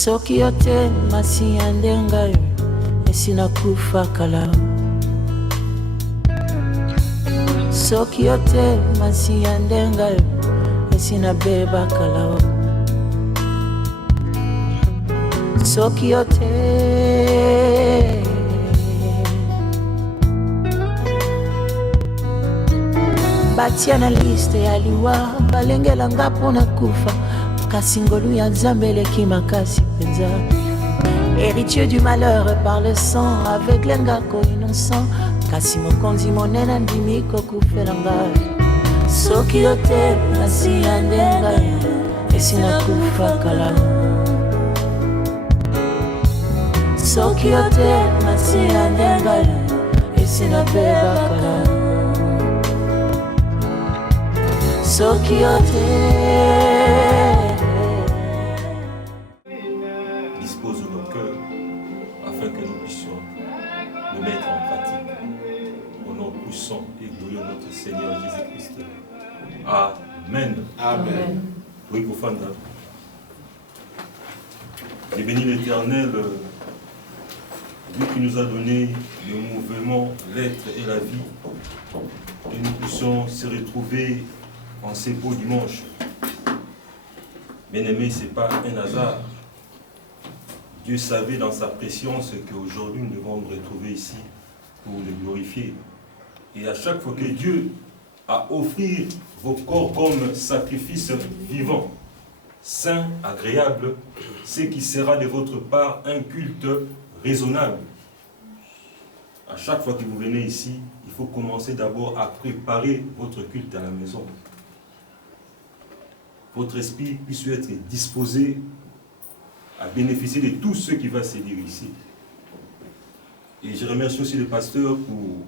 Soki yote masiyandengayo esina kufa kala. Soki yote masiyandengayo esina beba kala. Soki yote batia na liste ya liwa balengela ngapo na kufa kasi ngolu ya Nzambe eleki makasi penza. Héritier du malheur par le sang avec l'engako innocent kasi mokonzi monene ndimi kokufela ngai. Soki yote masiyandenga esina kufa kala. Soki yote masiyandenga esina beba kala. Soki yote. Dispose nos cœurs afin que nous puissions le mettre en pratique. Au nom puissant et glorieux de notre Seigneur Jésus-Christ. Amen. Amen. Oui, Koufanda. J'ai béni l'Éternel, lui qui nous a donné le mouvement, l'être et la vie, et nous puissions se retrouver en ces beaux dimanches. Bien-aimé, ce n'est pas un hasard. Dieu savait dans sa préscience qu'aujourd'hui nous devons nous retrouver ici pour le glorifier. Et à chaque fois que Dieu a offert vos corps comme sacrifice vivant, saint, agréable, ce qui sera de votre part un culte raisonnable. À chaque fois que vous venez ici, il faut commencer d'abord à préparer votre culte à la maison. Votre esprit puisse être disposé à bénéficier de tout ce qui va se dire ici. Et je remercie aussi le pasteur pour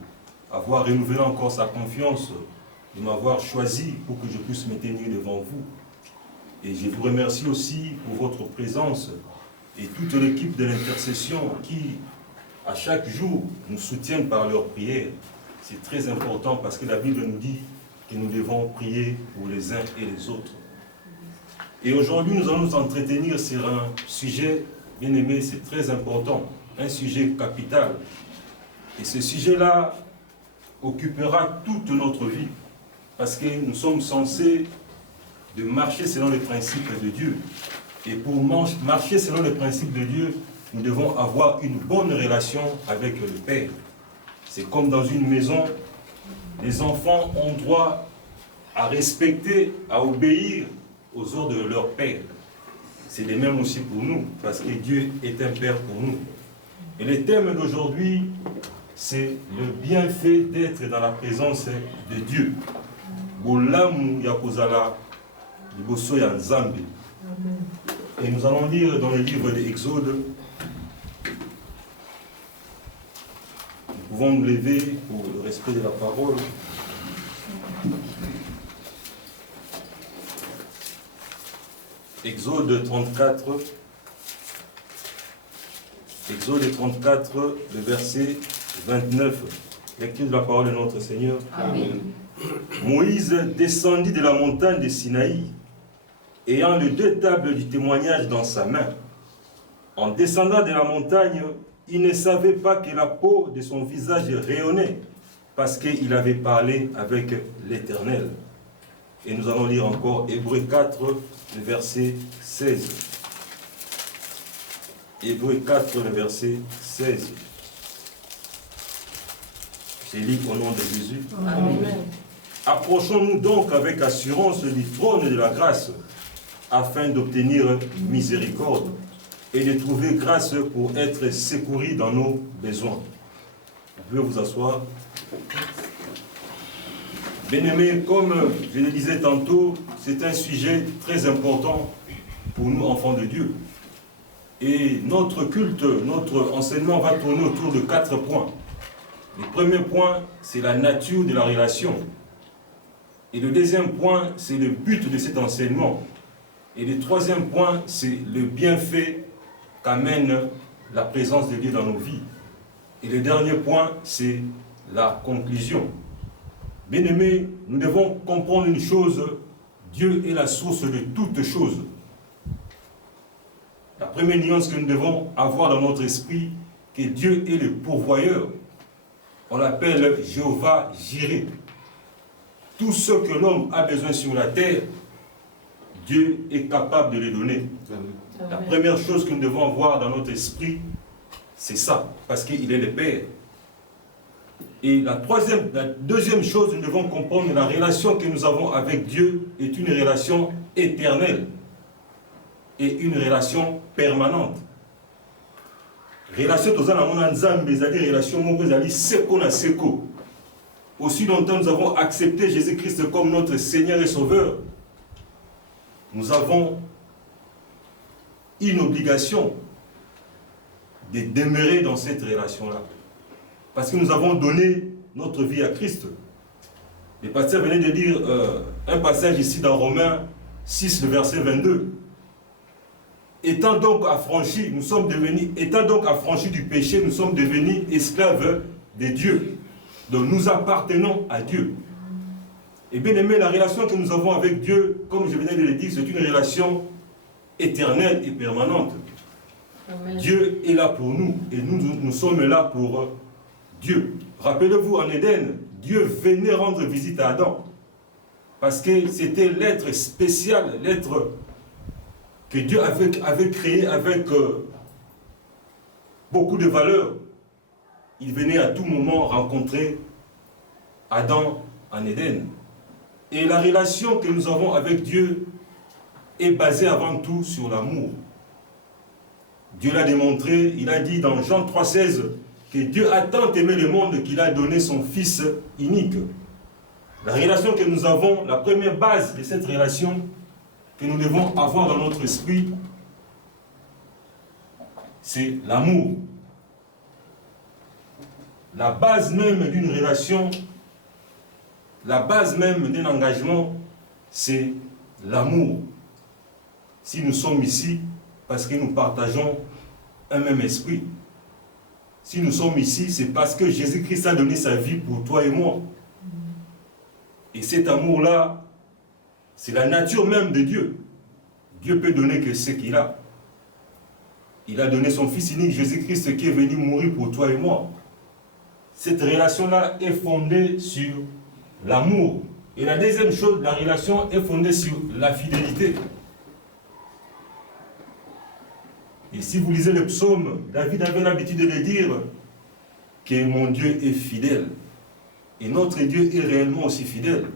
avoir renouvelé encore sa confiance, de m'avoir choisi pour que je puisse me tenir devant vous. Et je vous remercie aussi pour votre présence et toute l'équipe de l'intercession qui, à chaque jour, nous soutiennent par leurs prières. C'est très important parce que la Bible nous dit que nous devons prier pour les uns et les autres. Et aujourd'hui, nous allons nous entretenir sur un sujet, bien aimé, c'est très important, un sujet capital. Et ce sujet-là occupera toute notre vie, parce que nous sommes censés de marcher selon les principes de Dieu. Et pour marcher selon les principes de Dieu, nous devons avoir une bonne relation avec le Père. C'est comme dans une maison, les enfants ont droit à respecter, à obéir aux ordres de leur Père. C'est de même aussi pour nous, parce que Dieu est un Père pour nous. Et le thème d'aujourd'hui, c'est le bienfait d'être dans la présence de Dieu. Bolamu yakozala liboso ya Nzambe. Et nous allons lire dans le livre de Exode. Nous pouvons nous lever pour le respect de la parole. Exode 34, Exode 34, le verset 29. Lecture de la parole de notre Seigneur. Amen. Moïse descendit de la montagne de Sinaï, ayant les deux tables du témoignage dans sa main. En descendant de la montagne, il ne savait pas que la peau de son visage rayonnait, parce qu'il avait parlé avec l'Éternel. Et nous allons lire encore Hébreux 4, le verset 16. Hébreux 4, le verset 16. C'est lu au nom de Jésus. Amen. Approchons-nous donc avec assurance du trône de la grâce, afin d'obtenir miséricorde et de trouver grâce pour être secourus dans nos besoins. Vous pouvez vous asseoir. Bien-aimés, comme je le disais tantôt, c'est un sujet très important pour nous, enfants de Dieu. Et notre culte, notre enseignement va tourner autour de 4 points. Le premier point, c'est la nature de la relation. Et le deuxième point, c'est le but de cet enseignement. Et le troisième point, c'est le bienfait qu'amène la présence de Dieu dans nos vies. Et le dernier point, c'est la conclusion. Bien-aimés, nous devons comprendre une chose, Dieu est la source de toutes choses. La première nuance que nous devons avoir dans notre esprit, que Dieu est le pourvoyeur. On l'appelle Jéhovah Jireh. Tout ce que l'homme a besoin sur la terre, Dieu est capable de les donner. Amen. La première chose que nous devons avoir dans notre esprit, c'est ça, parce qu'il est le Père. Et la deuxième chose, nous devons comprendre la relation que nous avons avec Dieu est une relation éternelle et une relation permanente. Relation tous ensemble, c'est-à-dire relation seko na seko. Aussi longtemps nous avons accepté Jésus-Christ comme notre Seigneur et Sauveur, nous avons une obligation de demeurer dans cette relation-là. Parce que nous avons donné notre vie à Christ. Le pasteur venait de dire un passage ici dans Romains 6, le verset 22. Étant donc affranchis, étant donc affranchis du péché, nous sommes devenus esclaves de Dieu. Donc nous appartenons à Dieu. Et bien aimé, la relation que nous avons avec Dieu, comme je venais de le dire, c'est une relation éternelle et permanente. Amen. Dieu est là pour nous et nous sommes là pour Dieu. Rappelez-vous, en Éden, Dieu venait rendre visite à Adam. Parce que c'était l'être spécial, l'être que Dieu avait créé avec beaucoup de valeur. Il venait à tout moment rencontrer Adam en Éden. Et la relation que nous avons avec Dieu est basée avant tout sur l'amour. Dieu l'a démontré, il a dit dans Jean 3,16 que Dieu a tant aimé le monde qu'il a donné son Fils unique. La relation que nous avons, la première base de cette relation que nous devons avoir dans notre esprit, c'est l'amour. La base même d'une relation, la base même d'un engagement, c'est l'amour. Si nous sommes ici, parce que nous partageons un même esprit. Si nous sommes ici, c'est parce que Jésus-Christ a donné sa vie pour toi et moi. Et cet amour-là, c'est la nature même de Dieu. Dieu peut donner que ce qu'il a. Il a donné son Fils unique, Jésus-Christ, qui est venu mourir pour toi et moi. Cette relation-là est fondée sur l'amour. Et la deuxième chose, la relation est fondée sur la fidélité. Et si vous lisez le psaume, David avait l'habitude de le dire, que mon Dieu est fidèle. Et notre Dieu est réellement aussi fidèle.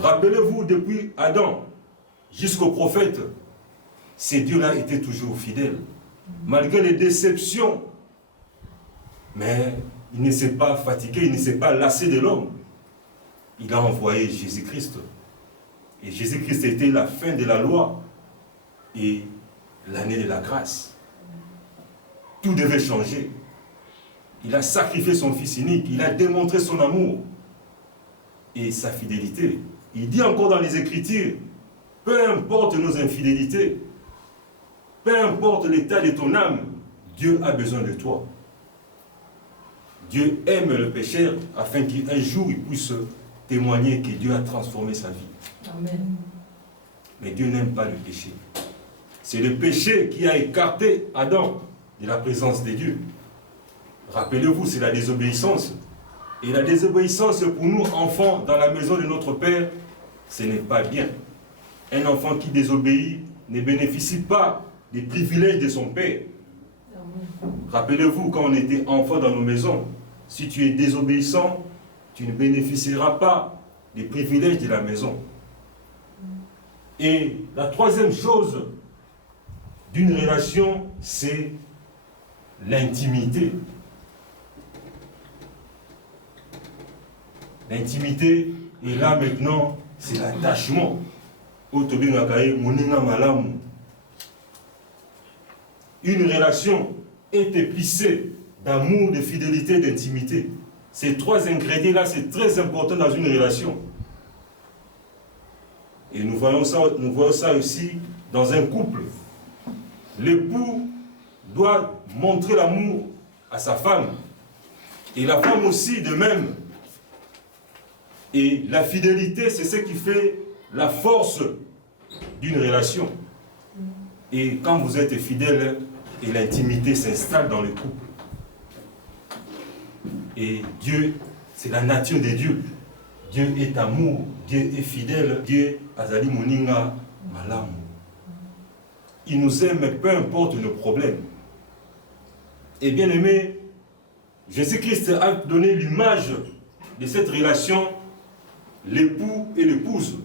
Rappelez-vous, depuis Adam jusqu'au prophète, ces dieux-là étaient toujours fidèles. Malgré les déceptions, mais il ne s'est pas fatigué, il ne s'est pas lassé de l'homme. Il a envoyé Jésus-Christ. Et Jésus-Christ était la fin de la loi et l'année de la grâce. Tout devait changer. Il a sacrifié son Fils unique, il a démontré son amour et sa fidélité. Il dit encore dans les Écritures, peu importe nos infidélités, peu importe l'état de ton âme, Dieu a besoin de toi. Dieu aime le pécheur afin qu'un jour il puisse témoigner que Dieu a transformé sa vie. Amen. Mais Dieu n'aime pas le péché. C'est le péché qui a écarté Adam de la présence de Dieu. Rappelez-vous, c'est la désobéissance. Et la désobéissance pour nous, enfants, dans la maison de notre Père, ce n'est pas bien. Un enfant qui désobéit ne bénéficie pas des privilèges de son Père. Rappelez-vous, quand on était enfant dans nos maisons, si tu es désobéissant, tu ne bénéficieras pas des privilèges de la maison. Et la troisième chose d'une relation, c'est l'intimité. L'intimité, et là maintenant, c'est l'attachement. Une relation est épicée d'amour, de fidélité, d'intimité. Ces trois ingrédients-là, c'est très important dans une relation. Et nous voyons ça aussi dans un couple. L'époux doit montrer l'amour à sa femme. Et la femme aussi de même. Et la fidélité, c'est ce qui fait la force d'une relation. Et quand vous êtes fidèle, et l'intimité s'installe dans le couple. Et Dieu, c'est la nature de Dieu. Dieu est amour, Dieu est fidèle, Dieu azali moninga malamu. Il nous aime, peu importe le problème. Et bien aimé, Jésus-Christ a donné l'image de cette relation, l'époux et l'épouse.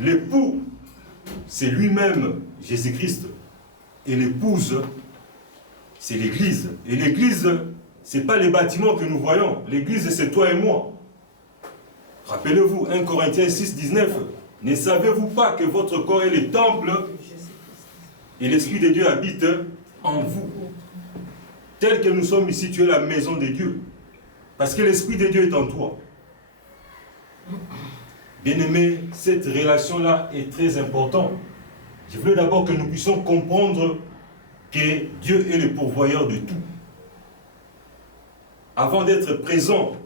L'époux, c'est lui-même Jésus-Christ. Et l'épouse, c'est l'Église. Et l'Église, ce n'est pas les bâtiments que nous voyons. L'Église, c'est toi et moi. Rappelez-vous, 1 Corinthiens 6, 19. Ne savez-vous pas que votre corps est le temple et l'Esprit de Dieu habite en vous? Tel que nous sommes ici, tu es la maison de Dieu. Parce que l'Esprit de Dieu est en toi. Bien-aimés, cette relation-là est très importante. Je veux d'abord que nous puissions comprendre que Dieu est le pourvoyeur de tout. Avant d'être présent,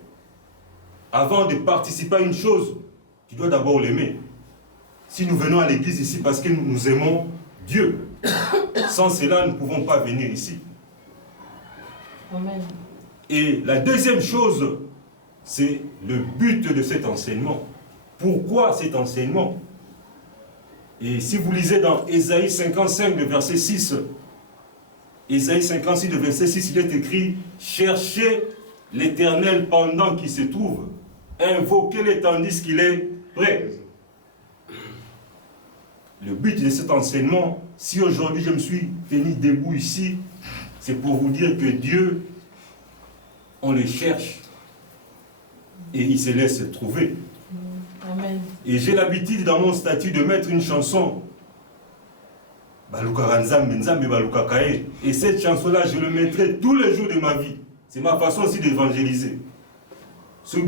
avant de participer à une chose, tu dois d'abord l'aimer. Si nous venons à l'église ici parce que nous aimons Dieu, sans cela, nous ne pouvons pas venir ici. Amen. Et la deuxième chose, c'est le but de cet enseignement. Pourquoi cet enseignement? Et si vous lisez dans Ésaïe 55, le verset 6, Ésaïe 56, le verset 6, il est écrit « Cherchez l'Éternel pendant qu'il se trouve, invoquez-le tandis qu'il est prêt. » Le but de cet enseignement, si aujourd'hui je me suis tenu debout ici, c'est pour vous dire que Dieu, on le cherche et il se laisse trouver. Amen. Et j'ai l'habitude dans mon statut de mettre une chanson. Et cette chanson-là, je le mettrai tous les jours de ma vie. C'est ma façon aussi d'évangéliser. Le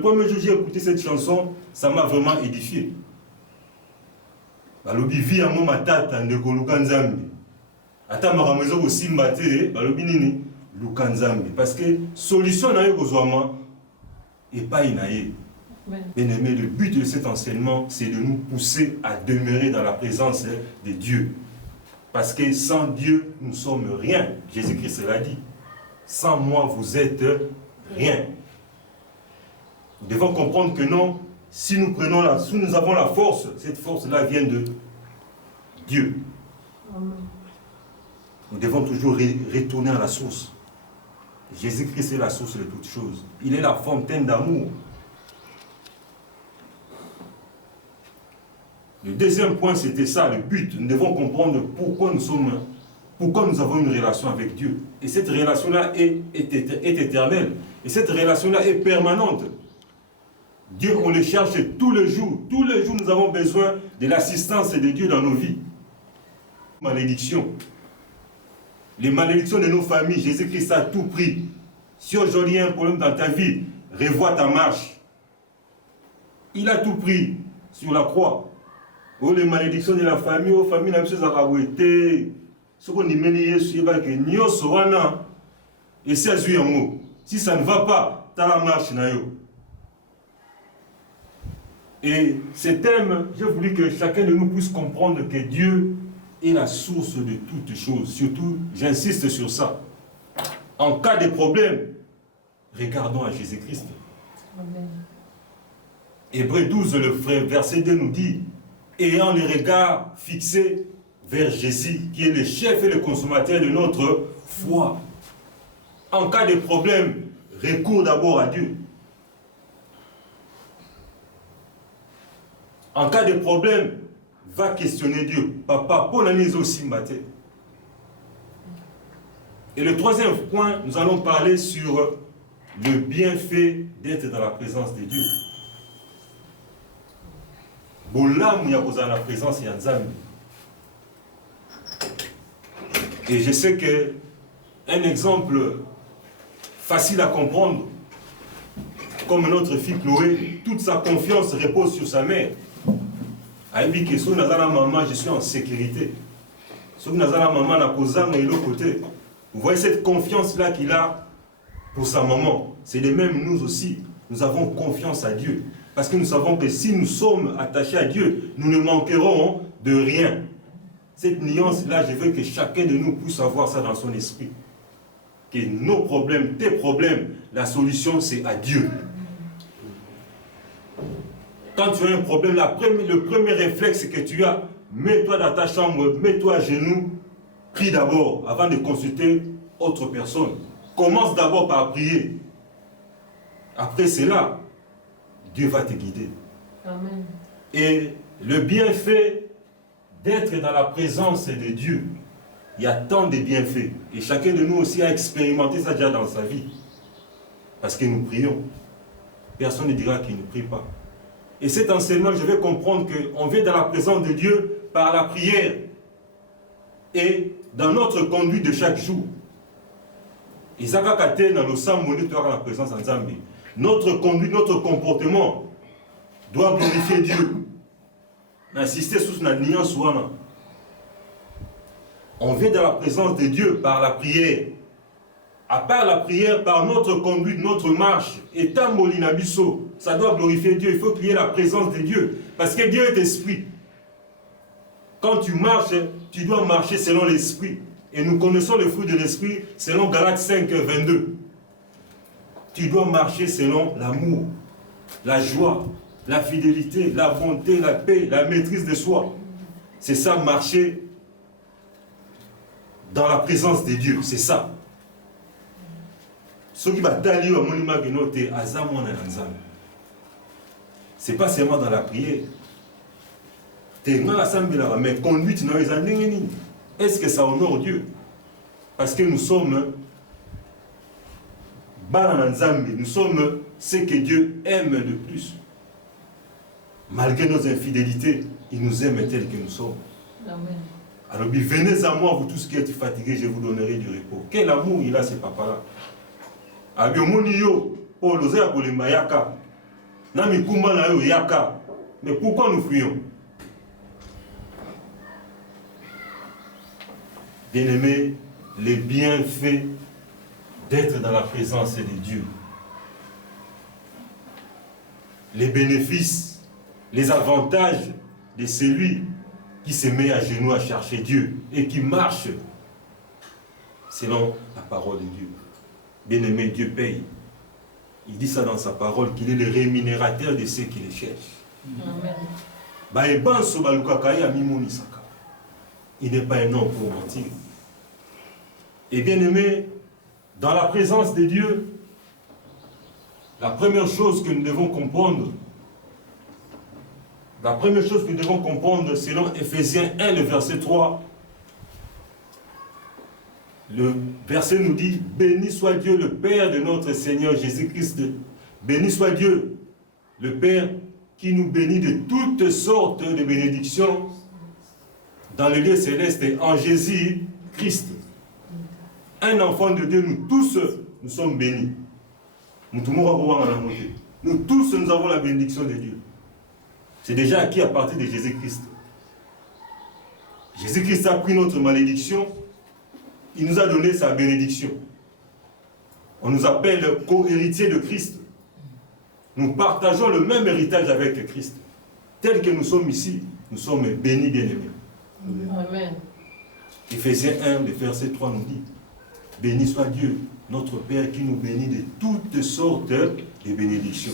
premier jour où j'ai écouté cette chanson, ça m'a vraiment édifié. Parce que solution n'a eu besoin et pas inaïe. Bien-aimé, le but de cet enseignement, c'est de nous pousser à demeurer dans la présence de Dieu. Parce que sans Dieu, nous ne sommes rien. Jésus-Christ l'a dit. Sans moi, vous êtes rien. Nous devons comprendre que non, si nous avons la force, cette force-là vient de Dieu. Nous devons toujours retourner à la source. Jésus-Christ est la source de toutes choses. Il est la fontaine d'amour. Le deuxième point, c'était ça, le but. Nous devons comprendre pourquoi nous avons une relation avec Dieu. Et cette relation-là est éternelle. Et cette relation-là est permanente. Dieu, on le cherche tous les jours. Tous les jours, nous avons besoin de l'assistance de Dieu dans nos vies. Malédiction. Les malédictions de nos familles, Jésus-Christ a tout pris. Si aujourd'hui il y a un problème dans ta vie, revois ta marche. Il a tout pris sur la croix. Oh, les malédictions de la famille, oh, famille, la chose à été. Ce qu'on dit, et si ça ne va pas, tu as la marche. Et ce thème, j'ai voulu que chacun de nous puisse comprendre que Dieu est la source de toutes choses. Surtout, j'insiste sur ça. En cas de problème, regardons à Jésus-Christ. Hébreux 12, le verset 2 nous dit, ayant le regard fixé vers Jésus, qui est le chef et le consommateur de notre foi. En cas de problème, recours d'abord à Dieu. En cas de problème, va questionner Dieu. Papa, pour l'année aussi matin. Et le troisième point, nous allons parler sur le bienfait d'être dans la présence de Dieu. La présence de Nzambe. Et je sais que un exemple facile à comprendre, comme notre fille Chloé, toute sa confiance repose sur sa mère. Elle dit que si nous avons maman, je suis en sécurité. Si nous avons maman, vous voyez cette confiance-là qu'il a pour sa maman. C'est de même nous aussi. Nous avons confiance à Dieu. Parce que nous savons que si nous sommes attachés à Dieu, nous ne manquerons de rien. Cette nuance-là, je veux que chacun de nous puisse avoir ça dans son esprit. Que nos problèmes, tes problèmes, la solution c'est à Dieu. Quand tu as un problème, le premier réflexe que tu as, mets-toi dans ta chambre, mets-toi à genoux, prie d'abord avant de consulter autre personne. Commence d'abord par prier. Après cela, Dieu va te guider. Amen. Et le bienfait d'être dans la présence de Dieu, il y a tant de bienfaits. Et chacun de nous aussi a expérimenté ça déjà dans sa vie. Parce que nous prions. Personne ne dira qu'il ne prie pas. Et cet enseignement, je vais comprendre qu'on vient dans la présence de Dieu par la prière et dans notre conduite de chaque jour. Isaac Kate dans le sang dans la présence de Nzambe. Notre conduite, notre comportement doit glorifier Dieu. Insister sur la nuance. On vient dans la présence de Dieu par la prière. À part la prière, par notre conduite, notre marche, étant molinabiso, ça doit glorifier Dieu. Il faut qu'il y ait la présence de Dieu. Parce que Dieu est esprit. Quand tu marches, tu dois marcher selon l'esprit. Et nous connaissons le fruit de l'esprit selon Galates 5, 22. Tu dois marcher selon l'amour, la joie, la fidélité, la bonté, la paix, la maîtrise de soi. C'est ça, marcher dans la présence de Dieu. C'est ça. Ce qui va t'allier au monument de notre c'est pas seulement dans la prière. Mais conduite dans les années. Est-ce que ça honore Dieu? Parce que nous sommes nous sommes ce que Dieu aime le plus. Malgré nos infidélités, il nous aime tel que nous sommes. Amen. Alors venez à moi, vous tous qui êtes fatigués, je vous donnerai du repos. Quel amour il a, ce papa-là. Mais pourquoi nous fuyons? Bien-aimés, les bienfaits d'être dans la présence de Dieu. Les bénéfices, les avantages de celui qui se met à genoux à chercher Dieu et qui marche selon la parole de Dieu. Bien-aimé, Dieu paye. Il dit ça dans sa parole, qu'il est le rémunérateur de ceux qui les cherchent. Amen. Il n'est pas un homme pour mentir. Et bien-aimé, dans la présence de Dieu, la première chose que nous devons comprendre, selon Ephésiens 1, le verset 3, le verset nous dit, béni soit Dieu le Père de notre Seigneur Jésus-Christ. Béni soit Dieu le Père qui nous bénit de toutes sortes de bénédictions dans le lieu céleste en Jésus-Christ. Un enfant de Dieu, nous tous, nous sommes bénis. Nous tous, nous avons la bénédiction de Dieu. C'est déjà acquis à partir de Jésus-Christ. Jésus-Christ a pris notre malédiction. Il nous a donné sa bénédiction. On nous appelle co-héritiers de Christ. Nous partageons le même héritage avec Christ. Tel que nous sommes ici, nous sommes bénis, bien-aimés. Amen. Ephésiens 1, le verset 3 nous dit, béni soit Dieu, notre Père qui nous bénit de toutes sortes de bénédictions.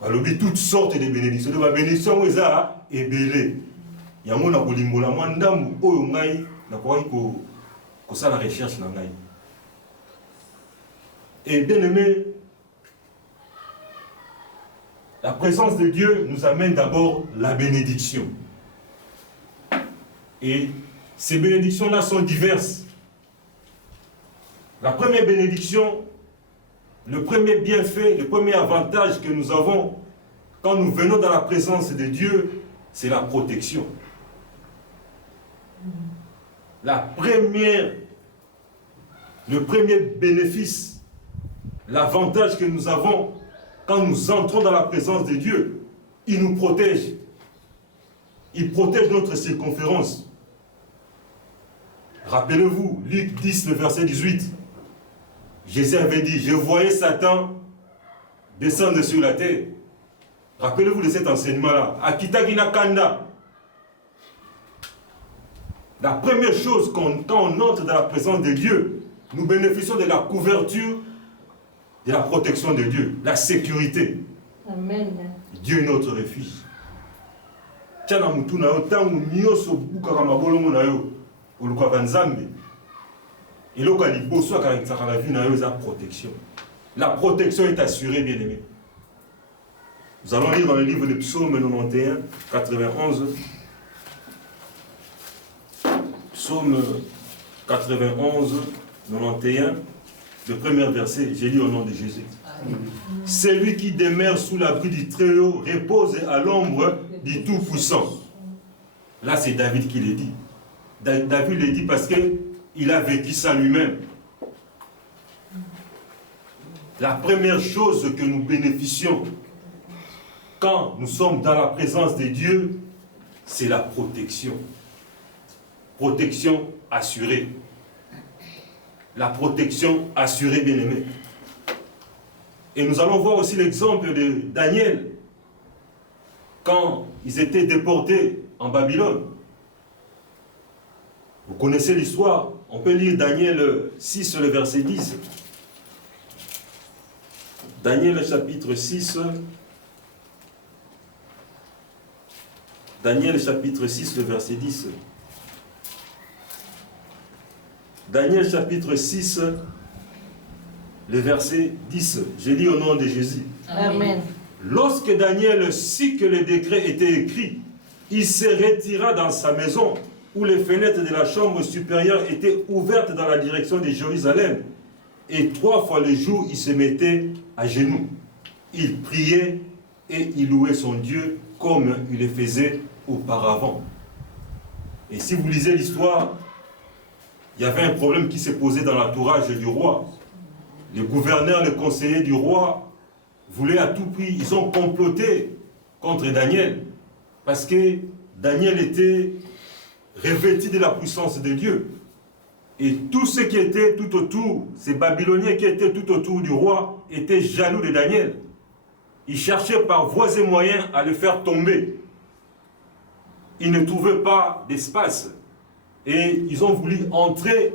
Alors, toutes sortes de bénédictions. La bénédiction est belle. Il y a un monde qui que ça la recherche. Et bien aimé, la présence de Dieu nous amène d'abord la bénédiction. Et ces bénédictions-là sont diverses. La première bénédiction, le premier bienfait, le premier avantage que nous avons quand nous venons dans la présence de Dieu, c'est la protection. Le premier bénéfice, l'avantage que nous avons quand nous entrons dans la présence de Dieu, il nous protège. Il protège notre circonférence. Rappelez-vous, Luc 10, le verset 18. Jésus avait dit, je voyais Satan descendre sur la terre. Rappelez-vous de cet enseignement-là. Akitagina Kanda. La première chose, quand on entre dans la présence de Dieu, nous bénéficions de la couverture, de la protection de Dieu, la sécurité. Amen. Dieu est notre refuge. Tiana mutu na yo tangu nyoso bukaka mabolongo na yo olukaka nzambe eloko ya liboso akarakisaka la vie na yo eza protection. La protection est assurée, bien aimé. Nous allons lire dans le livre de Psaume 91, 91. Psaume 91, 91, le premier verset, j'ai lu au nom de Jésus. Celui qui demeure sous l'abri du Très-Haut repose à l'ombre du Tout-Puissant. Là, c'est David qui le dit. David le dit parce qu'il a vécu ça lui-même. La première chose que nous bénéficions quand nous sommes dans la présence de Dieu, c'est la protection. Protection assurée. La protection assurée, bien aimé. Et nous allons voir aussi l'exemple de Daniel, quand ils étaient déportés en Babylone. Vous connaissez l'histoire, on peut lire Daniel 6, le verset 10. Daniel chapitre 6. Daniel chapitre 6, le verset 10. Daniel chapitre 6, le verset 10. Je lis au nom de Jésus. Amen. Lorsque Daniel sut que le décret était écrit, il se retira dans sa maison, où les fenêtres de la chambre supérieure étaient ouvertes dans la direction de Jérusalem. Et 3 fois le jour, il se mettait à genoux. Il priait et il louait son Dieu comme il le faisait auparavant. Et si vous lisez l'histoire, il y avait un problème qui s'est posé dans l'entourage du roi. Les gouverneurs, les conseillers du roi voulaient à tout prix, ils ont comploté contre Daniel, parce que Daniel était revêtu de la puissance de Dieu. Et tous ceux qui étaient tout autour, ces Babyloniens qui étaient tout autour du roi, étaient jaloux de Daniel. Ils cherchaient par voies et moyens à le faire tomber. Ils ne trouvaient pas d'espace. Et ils ont voulu entrer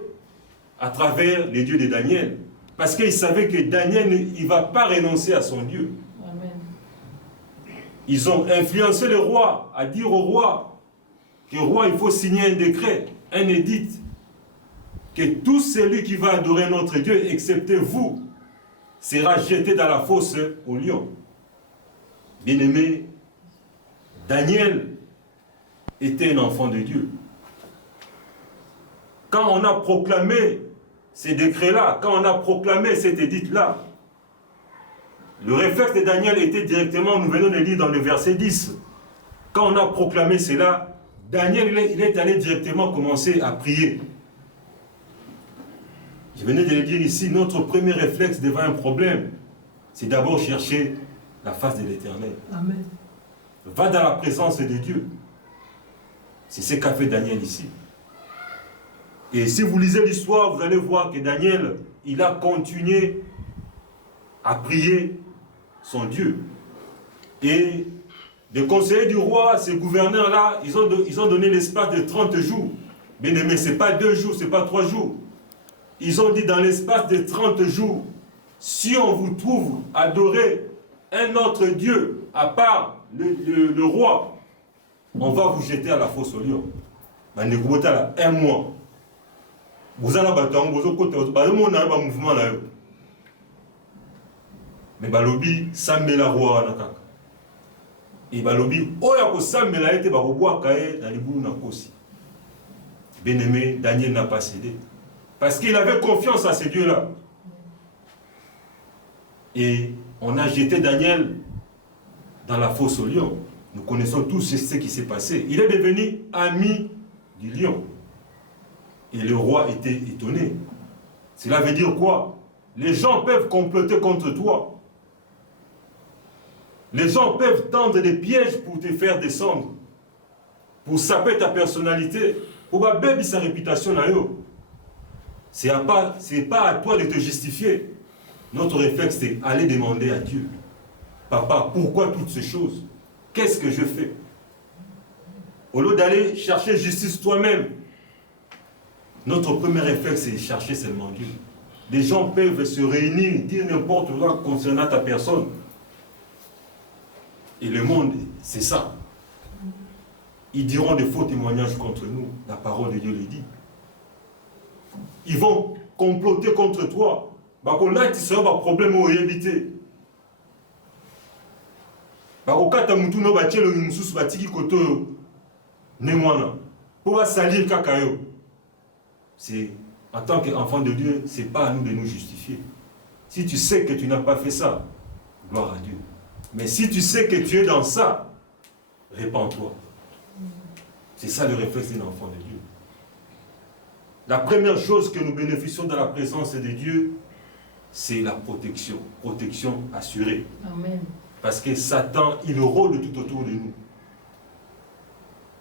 à travers les dieux de Daniel. Parce qu'ils savaient que Daniel, il ne va pas renoncer à son Dieu. Amen. Ils ont influencé le roi à dire au roi que le roi, il faut signer un décret, un édit, que tout celui qui va adorer notre Dieu, excepté vous, sera jeté dans la fosse au lion. Bien-aimé, Daniel était un enfant de Dieu. Quand on a proclamé ces décrets-là, quand on a proclamé cet édit-là, le réflexe de Daniel était directement, nous venons de lire dans le verset 10, quand on a proclamé cela, Daniel il est allé directement commencer à prier. Je venais de le dire ici, notre premier réflexe devant un problème, c'est d'abord chercher la face de l'Éternel. Amen. Va dans la présence de Dieu. C'est ce qu'a fait Daniel ici. Et si vous lisez l'histoire, vous allez voir que Daniel, il a continué à prier son Dieu. Et les conseillers du roi, ces gouverneurs-là, ils ont donné l'espace de 30 jours. Bien aimé, ce n'est pas 2 jours, ce n'est pas 3 jours. Ils ont dit dans l'espace de 30 jours, si on vous trouve adorer un autre Dieu à part le roi, on va vous jeter à la fosse au lion. Un mois. Vous allez mouvement là. Mais balobi sambela roi na kaka. Et balobi oya ko sambela ete ba robwa kae na libulu na kosi. Bien-aimé, Daniel n'a pas cédé parce qu'il avait confiance à ces dieux-là. Et on a jeté Daniel dans la fosse au lion. Nous connaissons tous ce qui s'est passé. Il est devenu ami du lion. Et le roi était étonné. Cela veut dire quoi? Les gens peuvent comploter contre toi. Les gens peuvent tendre des pièges pour te faire descendre, pour saper ta personnalité, pour baisser sa réputation. Ce n'est pas à toi de te justifier. Notre réflexe, c'est aller demander à Dieu. Papa, pourquoi toutes ces choses? Qu'est-ce que je fais? Au lieu d'aller chercher justice toi-même, Notre premier réflexe, c'est de chercher seulement Dieu. Les gens peuvent se réunir, dire n'importe quoi concernant ta personne. Et le monde, c'est ça. Ils diront des faux témoignages contre nous. La parole de Dieu le dit. Ils vont comploter contre toi. Là, tu seras un problème au éviter. Bakokata mutu no bachelo mususu batiki koto nemwana. Pour salir kakayo. C'est en tant qu'enfant de Dieu, c'est pas à nous de nous justifier. Si tu sais que tu n'as pas fait ça, gloire à Dieu. Mais si tu sais que tu es dans ça, répands-toi. C'est ça le réflexe d'un enfant de Dieu. La première chose que nous bénéficions de la présence de Dieu, c'est la protection. Protection assurée. Amen. Parce que Satan, il rôde tout autour de nous.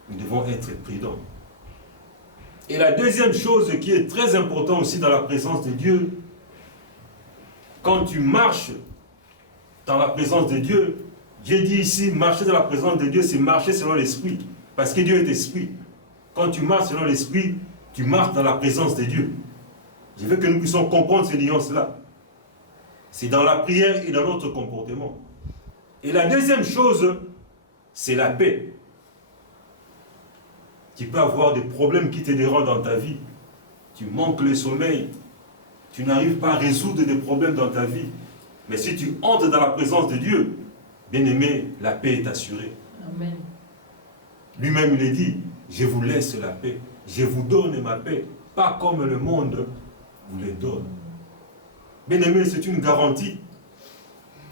Nous devons être prudents. Et la deuxième chose qui est très importante aussi dans la présence de Dieu, quand tu marches dans la présence de Dieu, Dieu dit ici, marcher dans la présence de Dieu, c'est marcher selon l'esprit. Parce que Dieu est esprit. Quand tu marches selon l'esprit, tu marches dans la présence de Dieu. Je veux que nous puissions comprendre ces nuances-là. C'est dans la prière et dans notre comportement. Et la deuxième chose, c'est la paix. Tu peux avoir des problèmes qui te dérangent dans ta vie. Tu manques le sommeil. Tu n'arrives pas à résoudre des problèmes dans ta vie. Mais si tu entres dans la présence de Dieu, bien-aimé, la paix est assurée. Amen. Lui-même, il est dit, je vous laisse la paix. Je vous donne ma paix. Pas comme le monde vous les donne. Bien-aimé, c'est une garantie.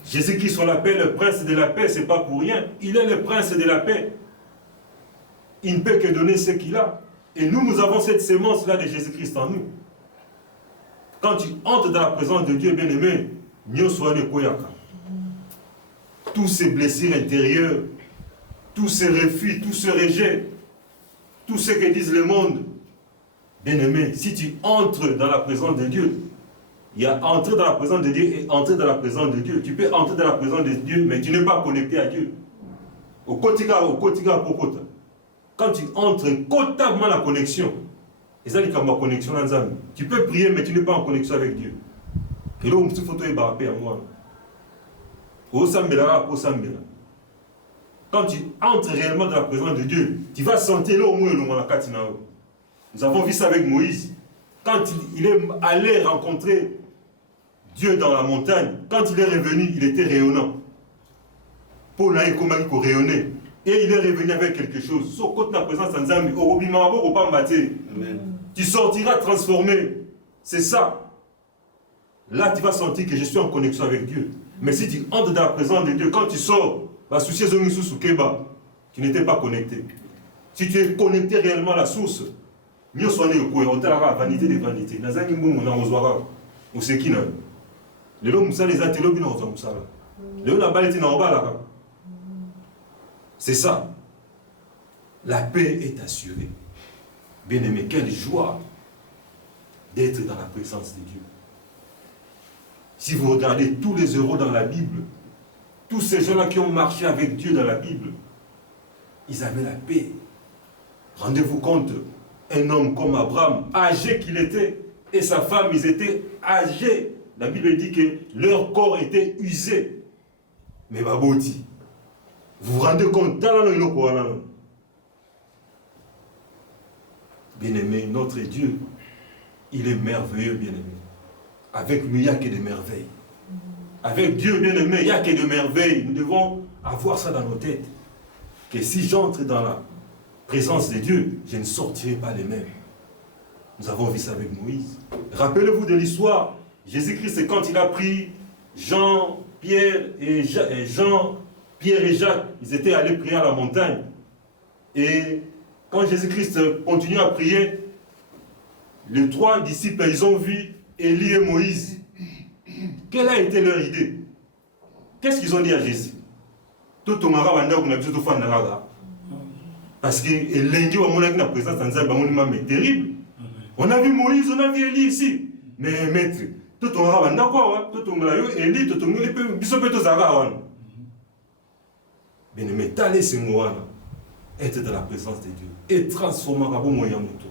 Jésus-Christ sur la paix, le prince de la paix, ce n'est pas pour rien. Il est le prince de la paix. Il ne peut que donner ce qu'il a. Et nous, nous avons cette sémence-là de Jésus-Christ en nous. Quand tu entres dans la présence de Dieu, bien-aimé, tous ces blessures intérieures, tous ces refus, tous ces rejets, tout ce que disent le monde, bien-aimé, si tu entres dans la présence de Dieu, il y a entrer dans la présence de Dieu et entrer dans la présence de Dieu. Tu peux entrer dans la présence de Dieu, mais tu n'es pas connecté à Dieu. Au quotidien, quand tu entres, comptablement la connexion. Et ça, c'est comme la connexion dans l'âme. Tu peux prier, mais tu n'es pas en connexion avec Dieu. Et là, il faut te barrer à moi. Quand tu entres réellement dans la présence de Dieu, tu vas sentir là au moins le nom. Nous avons vu ça avec Moïse. Quand il est allé rencontrer Dieu dans la montagne, quand il est revenu, il était rayonnant. Paul a rayonné. Et il est revenu avec quelque chose. Sur côté de la présence de Dieu, tu sortiras transformé. C'est ça. Là, tu vas sentir que je suis en connexion avec Dieu. Mais si tu entres dans la présence de Dieu, quand tu sors, tu n'étais pas connecté. Si tu es connecté réellement à la source, mieux soigner le coup, on a vanité des vanités. C'est ça. La paix est assurée. Bien-aimé, quelle joie d'être dans la présence de Dieu. Si vous regardez tous les héros dans la Bible, tous ces gens-là qui ont marché avec Dieu dans la Bible, ils avaient la paix. Rendez-vous compte, un homme comme Abraham, âgé qu'il était, et sa femme, ils étaient âgés. La Bible dit que leur corps était usé. Mais Baboti, vous vous rendez compte, bien-aimé, notre Dieu, il est merveilleux, bien-aimé. Avec lui, il n'y a que des merveilles. Avec Dieu, bien-aimé, il n'y a que des merveilles. Nous devons avoir ça dans nos têtes. Que si j'entre dans la présence de Dieu, je ne sortirai pas les mêmes. Nous avons vu ça avec Moïse. Rappelez-vous de l'histoire. Jésus-Christ, quand il a pris Jean, Pierre et Jacques, ils étaient allés prier à la montagne. Et quand Jésus-Christ continue à prier, les trois disciples, ils ont vu Élie et Moïse. Quelle a été leur idée? Qu'est-ce qu'ils ont dit à Jésus? Parce que l'Indien a la présence de Nzambe est terrible. On a vu Moïse, on a vu Élie ici. Mais maître, tout le monde a vu Élie, tout le monde a vu. Bien aimé, t'allez ce mois-là, être dans la présence de Dieu et transformer un bon moyen de tout.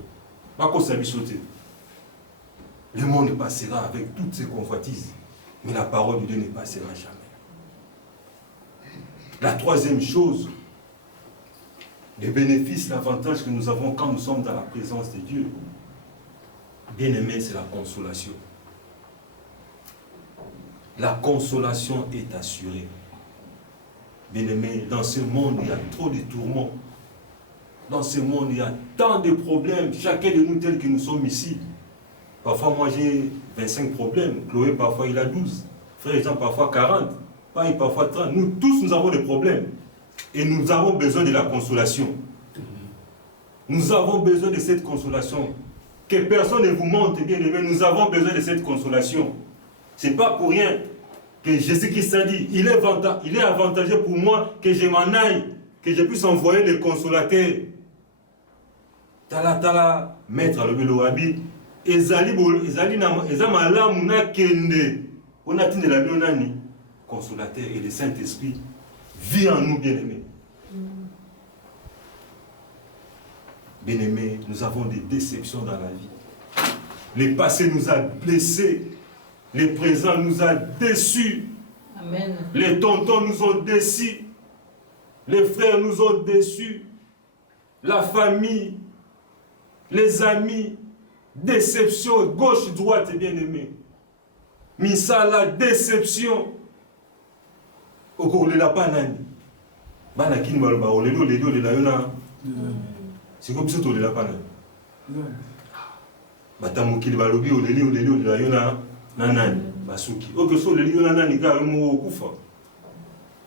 Le monde passera avec toutes ses convoitises, mais la parole de Dieu ne passera jamais. La troisième chose, les bénéfices, l'avantage que nous avons quand nous sommes dans la présence de Dieu, bien aimé, c'est la consolation. La consolation est assurée. Bien aimé, dans ce monde, il y a trop de tourments. Dans ce monde, il y a tant de problèmes, chacun de nous tels que nous sommes ici. Parfois, moi, j'ai 25 problèmes. Chloé, parfois, il a 12. Frère Jean, parfois 40. Pareil, parfois 30. Nous tous, nous avons des problèmes. Et nous avons besoin de la consolation. Nous avons besoin de cette consolation. Que personne ne vous montre, bien aimé, nous avons besoin de cette consolation. Ce n'est pas pour rien que Jésus-Christ a dit, il est avantageux pour moi que je m'en aille, que je puisse envoyer les consolateurs. Tala, maître le Beloabi, ezali malamu na kende, on a tenu la bionani, consolateur et le Saint-Esprit vit en nous, bien-aimés. Bien-aimés, nous avons des déceptions dans la vie. Le passé nous a blessés. Le présent nous a déçus. Amen. Les tontons nous ont déçus. Les frères nous ont déçus. La famille, les amis, déception, gauche, droite, bien-aimés. Misala, déception. Okolela panani. Bana kini baloba olelo lela yona. C'est comme ça tolela panani. Batamukili balobi oleli lela yona nanani basuki. Oke so oleli yona nani ga mo kufa.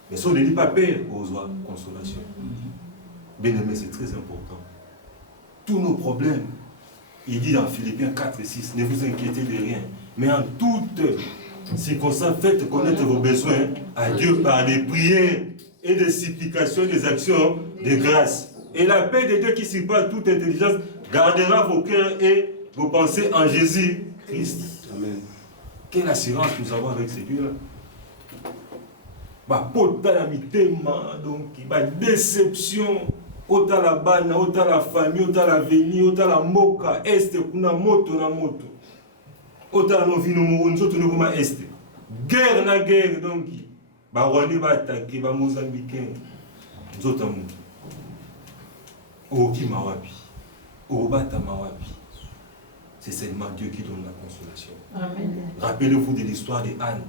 Mais so oleli pas père ozwa consolation. Bien-aimé, c'est très important. Tous nos problèmes, il dit dans Philippiens 4 et 6, ne vous inquiétez de rien, mais en toute circonstance, faites connaître vos besoins à Dieu par des prières et des supplications, des actions de grâce. Et la paix de Dieu qui surpasse toute intelligence gardera vos cœurs et vos pensées en Jésus-Christ. Amen. Quelle assurance nous avons avec ce Dieu-là? Pota la mitema, donc, déception, autant la banne, autant la famille, autant la veni, autant la moka, est, kuna moto na moto. Autant la novino mounzoto no kuma est. Guerre na guerre, donc, Rwanda va attaquer, Mozambicain, nzota moto. Oki mawapi, Obata mawapi. C'est seulement Dieu qui donne la consolation. Amen. Rappelez-vous de l'histoire de Anne.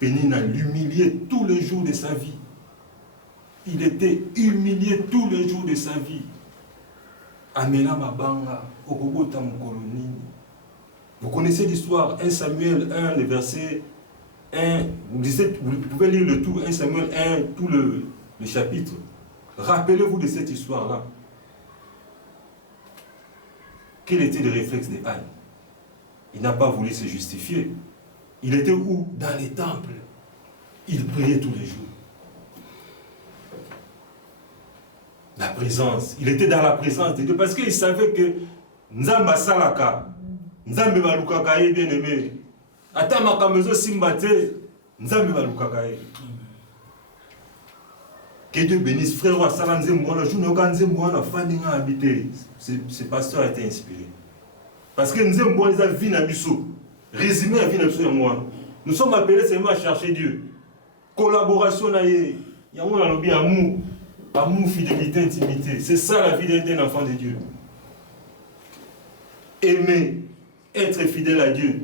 Pénine a l'humilié tous les jours de sa vie. Il était humilié tous les jours de sa vie. Amena Mabanga, Okobota Mukoloni. Vous connaissez l'histoire, 1 Samuel 1, le verset 1. Vous pouvez lire le tout, 1 Samuel 1, tout le chapitre. Rappelez-vous de cette histoire-là. Quel était le réflexe de Anne? Il n'a pas voulu se justifier. Il était où? Dans les temples. Il priait tous les jours. La présence. Il était dans la présence de Dieu parce qu'il savait que Nzamba Salaka, Nzambe Balukakaye bien aimé. Atama Kamezo Simbate, Nzambe Balukakaye. Que Dieu bénisse, frère Wassala Nzemboana, Jounoka Nzemboana, Fandinga habité. Ce pasteur a été inspiré. Parce que Nzemboana, il a vu Nabiso. Résumé à vie de moi. Nous sommes appelés seulement à chercher Dieu. Collaboration, il y a amour. Amour, fidélité, intimité. C'est ça la vie d'un enfant de Dieu. Aimer, être fidèle à Dieu.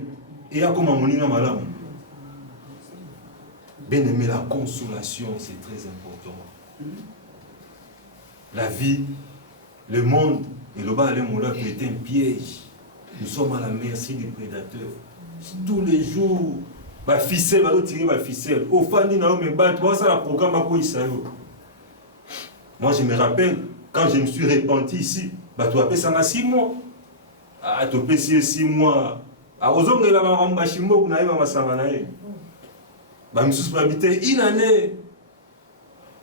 Et à comment mon malam. Bien aimer la consolation, c'est très important. La vie, le monde et le bas peut être un piège. Nous sommes à la merci des prédateurs. Tous les jours, ma ficelle, va tirer ma ficelle. Au fan, il y a un programme à quoi il. Moi, je me rappelle, quand je me suis repenti ici, tu as fait ça 6 mois. Tu as fait 6 mois. Aux il y a un machimo qui n'a pas de je me suis habité une année.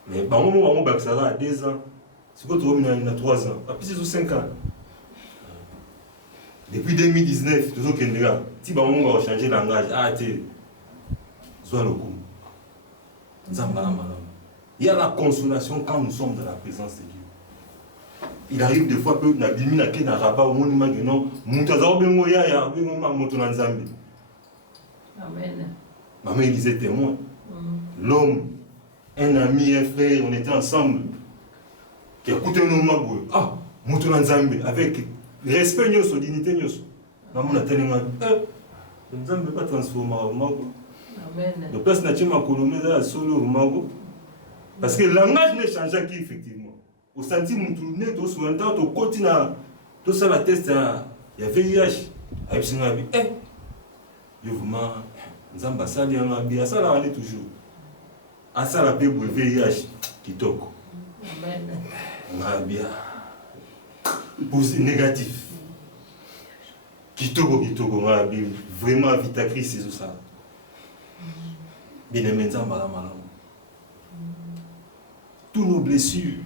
Mais moi, ça va à 2 ans. C'est quoi, tu as 3 ans. Après, c'est 5 ans. Depuis 2019, toujours qu'il y a si on va changer de langage, il y a la consolation quand nous sommes dans la présence de Dieu. Il arrive des fois que Nabimi n'a qu'un rabat au monde, il non, Moutazao Bengo Yaya, Bengo Motonanzambi. Amen. Maman, il disait témoin. L'homme, un ami, un frère, on était ensemble. Qui a écouté nos mabou. Ah, Motonanzambi, avec respect, nyoso, dignité, nyoso. Maman a tellement. Nzambi ne peut pas transformer au mago. Amen. De place, n'a-t-il pas colonisé à solo au mago? Parce que le langage ne change pas effectivement. Au senti moutourné, au souvent, au continent, tout ça la test, il y a VIH. Il y a vraiment, nous avons ça, il y a ça, là, on est toujours. À ça, la paix pour le VIH qui toque. Amen. On a bien. Positif, négatif. Qui toque, on a bien. Vraiment, Vitacris, c'est tout ça. Bien aimé, ça, madame. Toutes nos blessures,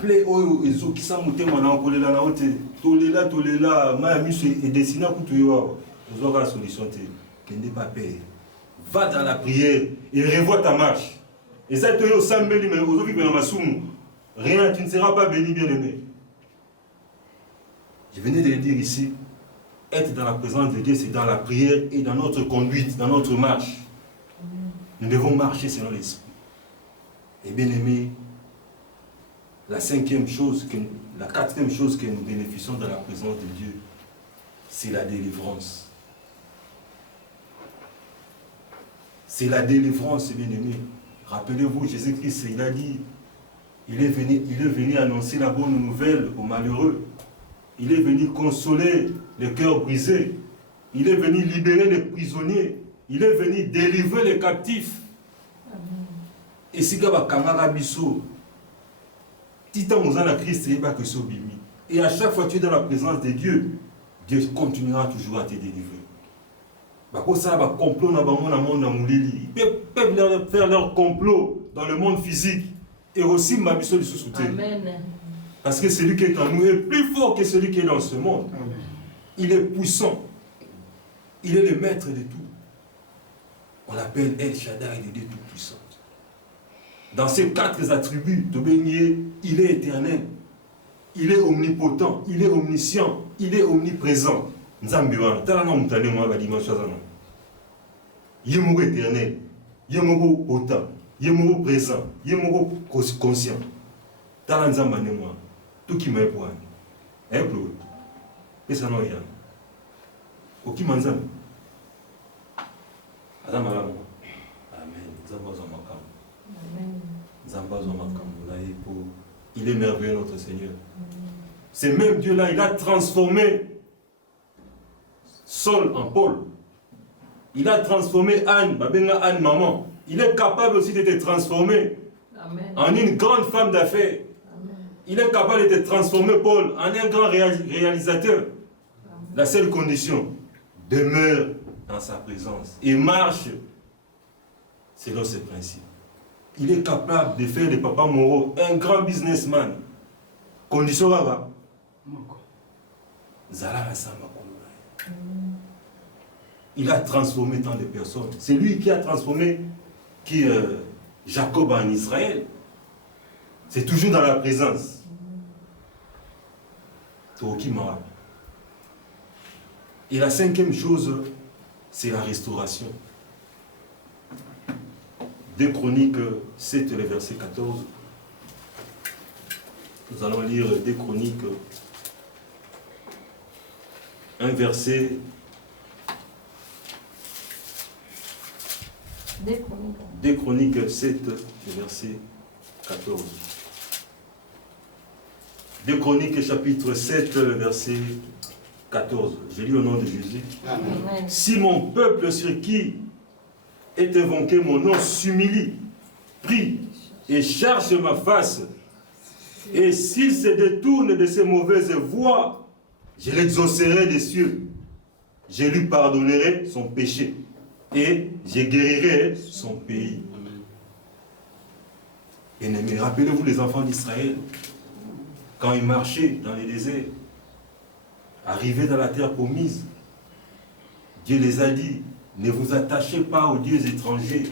plaie oyo ezo qui sont montés maintenant pour les là tolela ma mis et dessiner pour toi nous aura la solution qui n'est pas payé. Va dans la prière et revois ta marche. Et ça te yo sambeli mais aujourd'hui dans ma soum rien tu ne seras pas béni bien aimé. Je venais de le dire ici, être dans la présence de Dieu c'est dans la prière et dans notre conduite, dans notre marche. Nous devons marcher selon l'esprit. Et bien aimé, la quatrième chose que nous bénéficions de la présence de Dieu, c'est la délivrance. C'est la délivrance, bien aimé. Rappelez-vous, Jésus-Christ, il a dit, il est venu annoncer la bonne nouvelle aux malheureux. Il est venu consoler les cœurs brisés. Il est venu libérer les prisonniers. Il est venu délivrer les captifs. Et si Gaba Kamara Bisso, Titan Mozana Christ, et à chaque fois que tu es dans la présence de Dieu, Dieu continuera toujours à te délivrer. Ils peuvent faire leur complot dans le monde physique et aussi Mabisso du sous-soutien. Parce que celui qui est en nous est plus fort que celui qui est dans ce monde. Il est puissant. Il est le maître de tout. On l'appelle El Shaddai, le Dieu tout-puissant. Dans ces 4 attributs, il est éternel, il est omnipotent, il est omniscient, il est omniprésent. Nzambiwa, talana mutane mwa dimension zana. Yemoko éternel, yemoko autant, yemoko présent, yemoko conscient. Talana nzambane mwa, tout qui m'a époigné. Un peu. Et ça non y'a. Oki manzam. Azamala mwa. Amen. Zambazo makam. Il est merveilleux notre Seigneur. C'est même Dieu-là, il a transformé Saul en Paul. Il a transformé Anne, Anne maman. Il est capable aussi de te transformer en une grande femme d'affaires. Il est capable de te transformer, Paul, en un grand réalisateur. La seule condition, demeure dans sa présence et marche selon ses principes. Il est capable de faire de Papa Moro un grand businessman. Condition là-bas. Il a transformé tant de personnes. C'est lui qui a transformé Jacob en Israël. C'est toujours dans la présence. Et la 5e chose, c'est la restauration. 2 Chroniques 7, le verset 14. Nous allons lire 2 Chroniques, un verset. 2 Chroniques 7, le verset 14. 2 Chroniques chapitre 7, le verset 14. Je lis au nom de Jésus. Amen. Si mon peuple sur qui est invoqué mon nom s'humilie, prie et cherche ma face, et s'il se détourne de ses mauvaises voies, je l'exaucerai des cieux, je lui pardonnerai son péché et je guérirai son pays. Bien-aimés, rappelez-vous les enfants d'Israël, quand ils marchaient dans les déserts, arrivés dans la terre promise, Dieu les a dit, ne vous attachez pas aux dieux étrangers,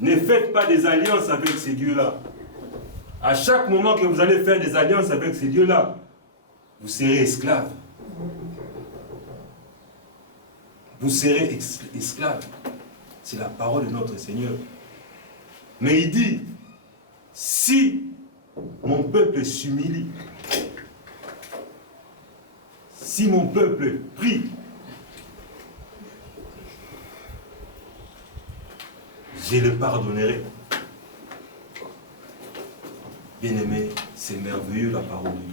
ne faites pas des alliances avec ces dieux-là. À chaque moment que vous allez faire des alliances avec ces dieux-là, vous serez esclaves. Vous serez esclaves. C'est la parole de notre Seigneur. Mais il dit, si mon peuple s'humilie, si mon peuple prie, je le pardonnerai. Bien-aimé, c'est merveilleux la parole de Dieu.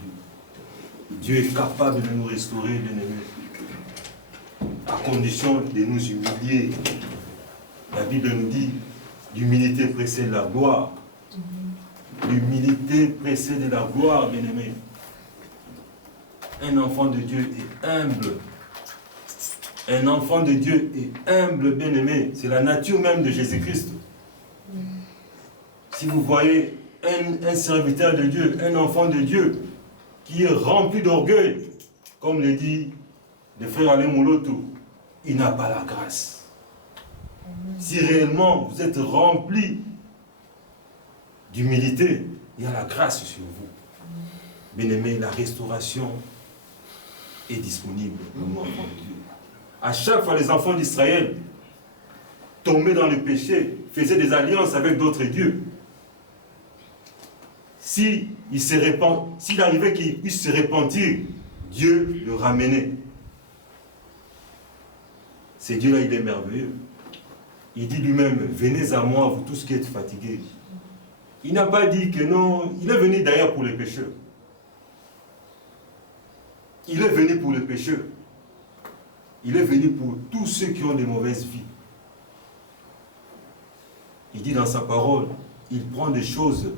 Dieu est capable de nous restaurer, bien-aimé, à condition de nous humilier. La Bible nous dit, l'humilité précède la gloire. L'humilité précède la gloire, bien-aimé. Un enfant de Dieu est humble. Un enfant de Dieu est humble, bien-aimé. C'est la nature même de Jésus-Christ. Si vous voyez un serviteur de Dieu, un enfant de Dieu, qui est rempli d'orgueil, comme le dit le frère Alain Mouloto, il n'a pas la grâce. Si réellement vous êtes rempli d'humilité, il y a la grâce sur vous. Bien-aimé, la restauration est disponible pour nous, enfants de Dieu. À chaque fois, les enfants d'Israël tombaient dans le péché, faisaient des alliances avec d'autres dieux. S'il arrivait qu'il puisse se repentir, Dieu le ramenait. Ce Dieu-là, il est merveilleux. Il dit lui-même, venez à moi, vous tous qui êtes fatigués. Il n'a pas dit que non, il est venu d'ailleurs pour les pécheurs. Il est venu pour les pécheurs. Il est venu pour tous ceux qui ont des mauvaises vies. Il dit dans sa parole, il prend des choses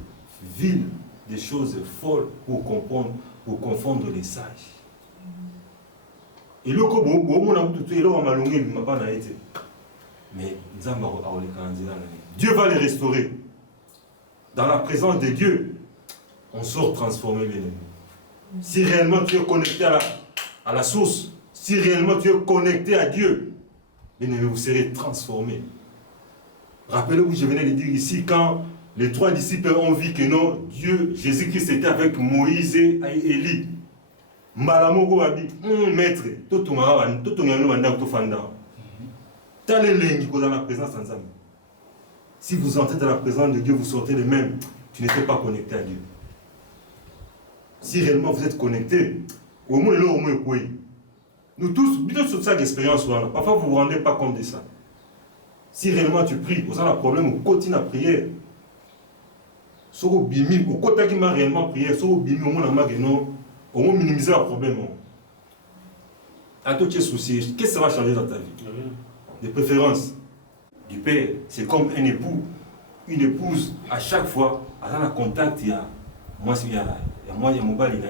viles, des choses folles pour confondre les sages. Et le mais Dieu va les restaurer. Dans la présence de Dieu, on sort transformé, bien-aimé. Si réellement tu es connecté à la source, si réellement tu es connecté à Dieu, bien-aimé, vous serez transformé. Rappelez-vous, je venais de dire ici, quand les 3 disciples ont vu que non, Dieu, Jésus-Christ était avec Moïse et Élie. Malamogo a dit, maître, dans la présence d'Anzam. Si vous entrez dans la présence de Dieu, vous sortez le même. Tu n'étais pas connecté à Dieu. Si réellement vous êtes connecté, au moins là, au moins quoi. Nous tous, bien sur cette expérience, parfois vous ne vous rendez pas compte de ça. Si réellement tu pries, vous avez un problème, vous continuez à prier. Si vous bimi, au côté qui m'a réellement prié, si vous bimi, au moins minimiser le problème. À tout tes soucis, qu'est-ce que ça va changer dans ta vie? De préférence du père, c'est comme un époux, une épouse, à chaque fois, elle a un contact, il y a moi, il y a mon bal,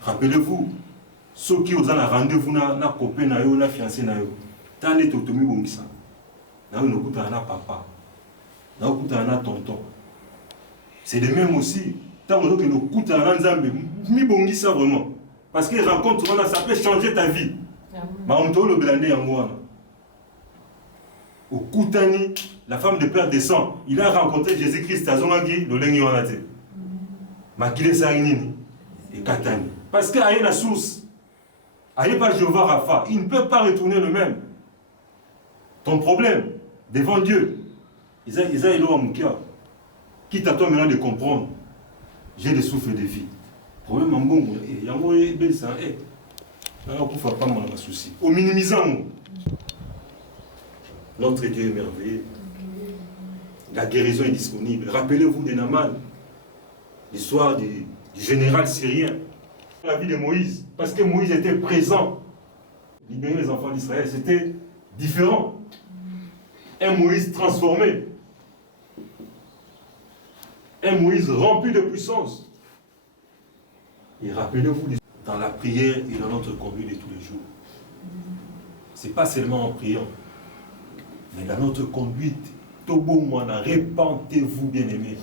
rappelez-vous, ceux qui ont un rendez-vous, na copain, na fiancé, tant les totomi bongisa, na une écoute à papa, na écoute à tonton. C'est de même aussi, tant que nous écoute à Nzambe, mi bongisa vraiment, parce que rencontre, ça peut changer ta vie. Mais on te le blandé en moi. Au Koutani, la femme de père descend. Il a rencontré Jésus-Christ à Zongagi, le Lengi Wanate. Makile Sainini et Katani. Parce qu'il y a une source. Il n'y a pas Jéhovah Rapha. Il ne peut pas retourner le même. Ton problème, devant Dieu, Isa Elo Amoukia, quitte à toi maintenant de comprendre, j'ai des souffles de vie. Problème en bon, il y a un mot bel sang. Au minimisant, notre Dieu est merveilleux. La guérison est disponible. Rappelez-vous de Naaman, l'histoire du général syrien, la vie de Moïse, parce que Moïse était présent. Libérer les enfants d'Israël, c'était différent. Un Moïse transformé. Un Moïse rempli de puissance. Et rappelez-vous, dans la prière et dans notre conduite de tous les jours. Ce n'est pas seulement en priant, mais dans notre conduite, répentez-vous, bien-aimés.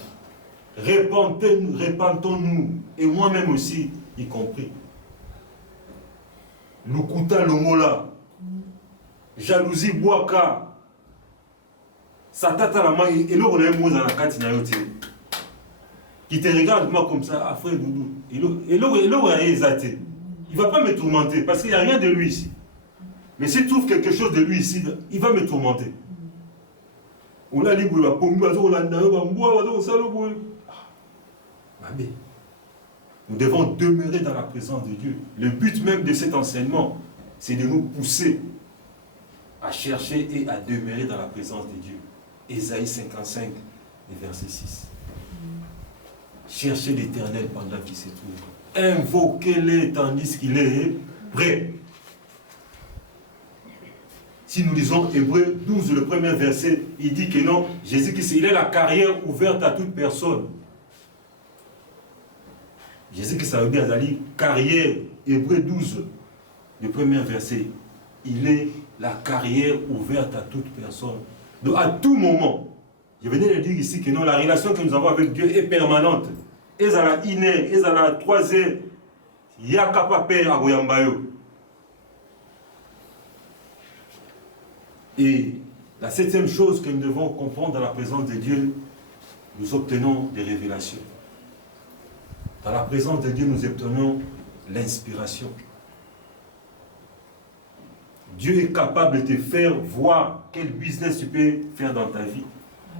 Répentons-nous, et moi-même aussi, y compris. Lukuta Lomola, jalousie Boaka, sa tata la main, et là, on a un mot dans la carte, qui te regarde moi comme ça, ah frère Doudou, et là, on a exalté. Il ne va pas me tourmenter, parce qu'il n'y a rien de lui ici. Mais s'il trouve quelque chose de lui ici, il va me tourmenter. On a dit, nous devons demeurer dans la présence de Dieu. Le but même de cet enseignement, c'est de nous pousser à chercher et à demeurer dans la présence de Dieu. Ésaïe 55, verset 6. Cherchez l'Éternel pendant qu'il se trouve. Invoquez-le tandis qu'il est prêt. Si nous lisons Hébreux 12, le premier verset, il dit que non, Jésus-Christ, il est la carrière ouverte à toute personne. Jésus-Christ, ça veut dire, carrière, Hébreux 12, le premier verset, il est la carrière ouverte à toute personne. Donc à tout moment, je venais de dire ici que non, la relation que nous avons avec Dieu est permanente. Et ça la inné, et ça la troisième, il y a capable à Goyambayo. Et la septième chose que nous devons comprendre dans la présence de Dieu, nous obtenons des révélations. Dans la présence de Dieu, nous obtenons l'inspiration. Dieu est capable de te faire voir quel business tu peux faire dans ta vie.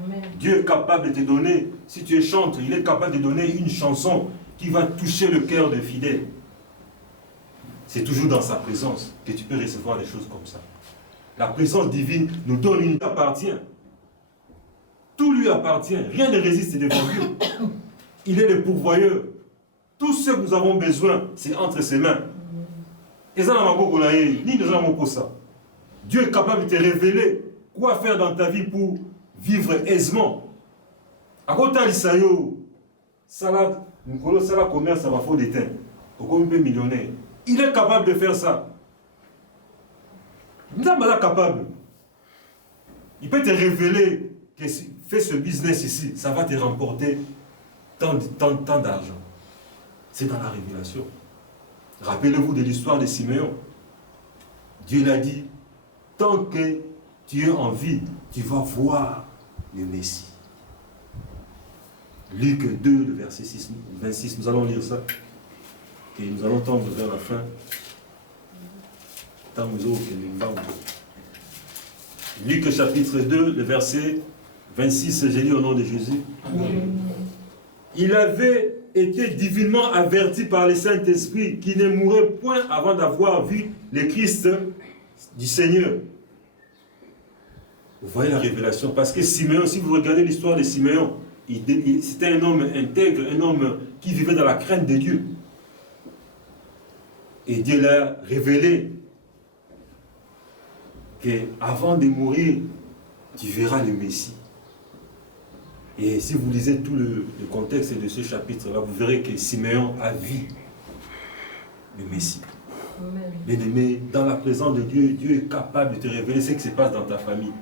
Amen. Dieu est capable de te donner, si tu es chanteur, il est capable de donner une chanson qui va toucher le cœur des fidèles. C'est toujours dans sa présence que tu peux recevoir des choses comme ça. La présence divine nous donne une appartient. Tout lui appartient. Rien ne résiste devant Dieu. Il est le pourvoyeur. Tout ce que nous avons besoin, c'est entre ses mains. Dieu est capable de te révéler quoi faire dans ta vie pour vivre aisément. À côté de ça, commerce, ça va faut d'éteindre. Millionnaire. Il est capable de faire ça. Nous sommes capable. Il peut te révéler que fais ce business ici, ça va te remporter tant d'argent. C'est dans la révélation. Rappelez-vous de l'histoire de Siméon. Dieu l'a dit, tant que tu es en vie, tu vas voir le Messie. Luc 2, le verset 26, nous allons lire ça. Et nous allons tendre vers la fin. Luc chapitre 2, le verset 26, j'ai lu au nom de Jésus. Il avait été divinement averti par le Saint-Esprit qu'il ne mourrait point avant d'avoir vu le Christ du Seigneur. Vous voyez la révélation, parce que Siméon, si vous regardez l'histoire de Siméon, c'était un homme intègre, un homme qui vivait dans la crainte de Dieu. Et Dieu l'a révélé qu'avant de mourir, tu verras le Messie. Et si vous lisez tout le contexte de ce chapitre-là, vous verrez que Siméon a vu le Messie. Bien-aimé, dans la présence de Dieu, Dieu est capable de te révéler ce qui se passe dans ta famille.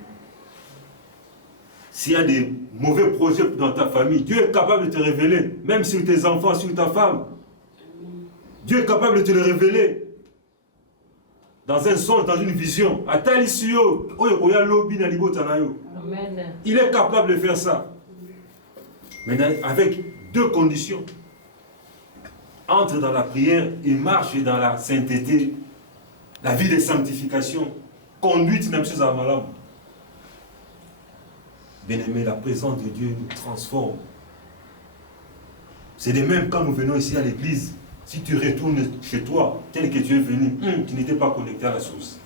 S'il y a des mauvais projets dans ta famille, Dieu est capable de te révéler, même sur tes enfants, sur ta femme. Dieu est capable de te le révéler. Dans un songe, dans une vision. Il est capable de faire ça. Mais avec deux conditions. Entre dans la prière et marche dans la sainteté, la vie de sanctification, conduite même chose à malade. Bien-aimé, la présence de Dieu nous transforme. C'est de même quand nous venons ici à l'église. Si tu retournes chez toi, tel que tu es venu, tu n'étais pas connecté à la source.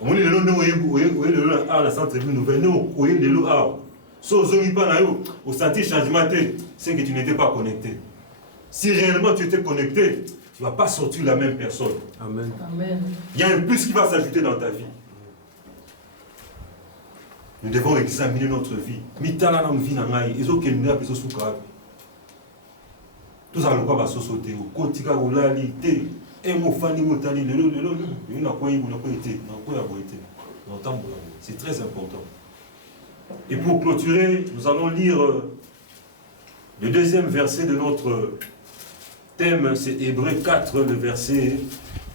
Si vous sentez changement, c'est que tu n'étais pas connecté. Si réellement tu étais connecté, tu ne vas pas sortir la même personne. Amen. Amen. Il y a un plus qui va s'ajouter dans ta vie. Nous devons examiner notre vie. Tout ça, le va sauter. C'est très important. Et pour clôturer, nous allons lire le deuxième verset de notre thème, c'est Hébreux 4, le verset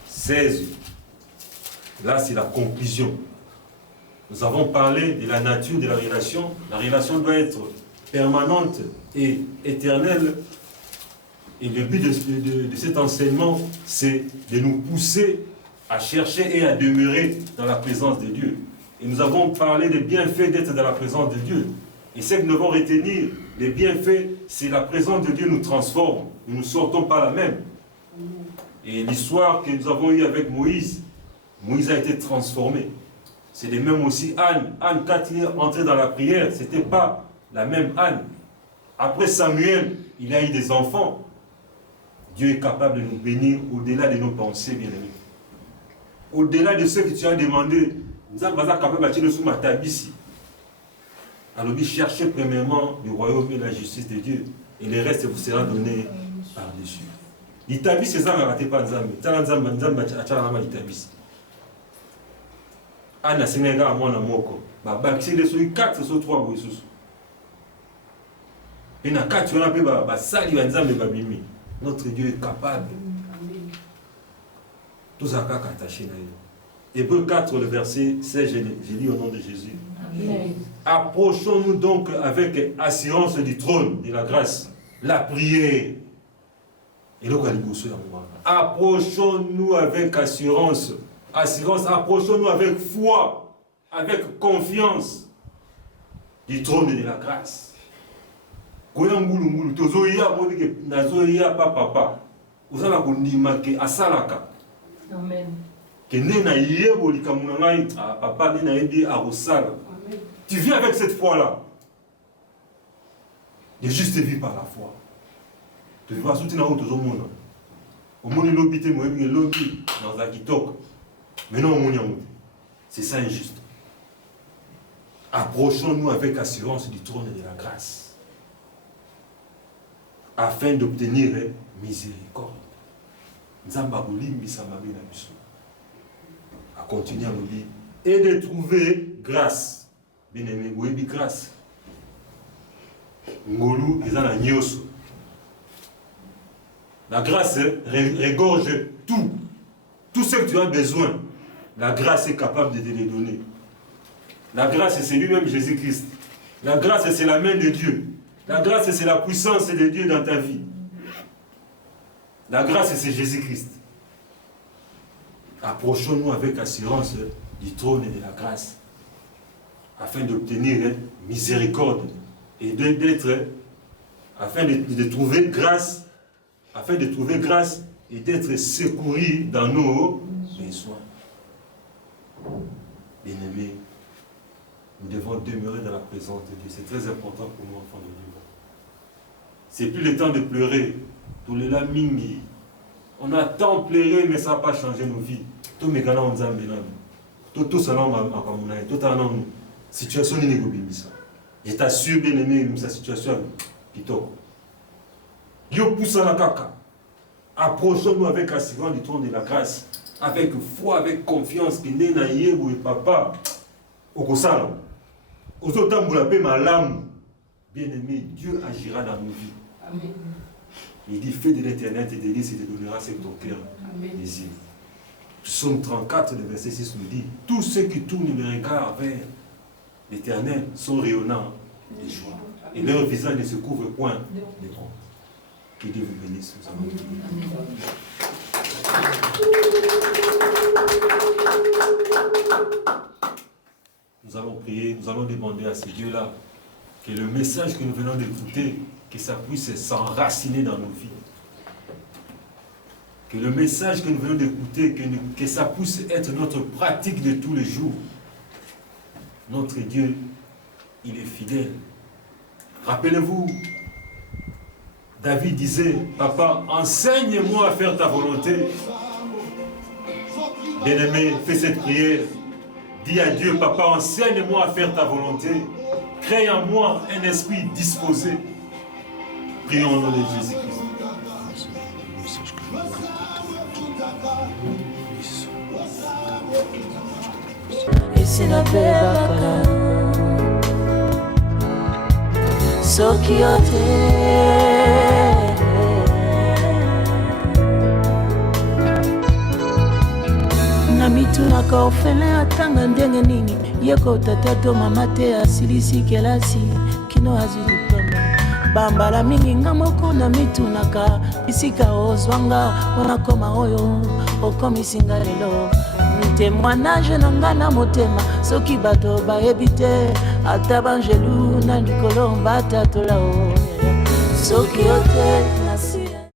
16. Là, c'est la conclusion. Nous avons parlé de la nature de la relation. La relation doit être permanente et éternelle. Et le but de cet enseignement, c'est de nous pousser à chercher et à demeurer dans la présence de Dieu. Et nous avons parlé des bienfaits d'être dans la présence de Dieu. Et ce que nous devons retenir, les bienfaits, c'est la présence de Dieu nous transforme. Nous ne sortons pas la même. Et l'histoire que nous avons eue avec Moïse, Moïse a été transformé. C'est les mêmes aussi Anne. Anne, quand il est entré dans la prière, ce n'était pas la même Anne. Après Samuel, il a eu des enfants. Dieu est capable de nous bénir au-delà de nos pensées, bien-aimés. Au-delà de ce que tu as demandé, nous sommes capables de nous mettre ici. Alors, cherchez premièrement le royaume et la justice de Dieu, et le reste vous sera donné par-dessus. L'Italie, c'est ça, ne pas Nzambe. Anna Sénégal à moi, Moko. C'est les 4, c'est 3 Bouissous. Et na 4, on a pu sali Nzambe babimi. Notre Dieu est capable. Tout ça qu'a attaché na yo. Hébreux 4, le verset 16, j'ai dit au nom de Jésus. Amen. Approchons-nous donc avec assurance du trône de la grâce, la prière. Et là, approchons-nous avec assurance, approchons-nous avec foi, avec confiance du trône de la grâce. Amen. Tu viens avec cette foi-là. De juste vivre par la foi. Tu vas soutenir tout le monde. Au monde l'obité, moi, il lobby dans la kitoko. Mais non, c'est ça injuste. Approchons-nous avec assurance du trône de la grâce, afin d'obtenir miséricorde. À continuer à nous dire et de trouver grâce. Bien aimé, oui, grâce. Ngolu, ils ont la nyoso. La grâce regorge tout. Tout ce que tu as besoin, la grâce est capable de te le donner. La grâce, c'est lui-même Jésus-Christ. La grâce, c'est la main de Dieu. La grâce, c'est la puissance de Dieu dans ta vie. La grâce, c'est Jésus-Christ. Approchons-nous avec assurance du trône et de la grâce, afin d'obtenir miséricorde et afin de trouver grâce, et d'être secourus dans nos besoins. Bien-aimés, nous devons demeurer dans la présence de Dieu. C'est très important pour nous, enfants de Dieu. C'est plus le temps de pleurer. Tous les mingi. On a tant pleuré, mais ça n'a pas changé nos vies. Tout mes gars, on a tout ça, on a tout un situation inégobimisa. Je t'assure, bien aimé, sa situation pitoko. Yo pousse la caca. Approchons-nous avec assurance du trône de la grâce, avec foi, avec confiance, que n'est na yébo et papa, au kosala. Aux autres vous l'appelez ma lame. Bien aimé, Dieu agira dans nos vies. Amen. Il dit, fais de l'éternel tes délices et te donnera ce que ton cœur désire. Psaume 34, le verset 6 nous dit, tous ceux qui tournent le regard vers l'éternel sont rayonnants de joie. Et leur visage ne se couvre point de honte. Que Dieu vous bénisse. Nous allons prier, nous allons demander à ce Dieu-là que le message que nous venons d'écouter, que ça puisse s'enraciner dans nos vies. Que le message que nous venons d'écouter, que ça puisse être notre pratique de tous les jours. Notre Dieu, il est fidèle. Rappelez-vous, David disait, papa, enseigne-moi à faire ta volonté. Bien-aimé, fais cette prière. Dis à Dieu, papa, enseigne-moi à faire ta volonté. Crée en moi un esprit disposé. Prions au nom de Jésus-Christ. Et c'est la belle Sokiote na mitu tunaka ofele atanga ndenge nini yeko tata to mama te asilisi kelasi kino azwi diploma bambala mingi nga moko na mitunaka isika ozwanga mpona koma oyo okomisinga lelo témoignage na nga na motema soki bato bayebi te ata banjelu na likolo mbatatola o soki yo te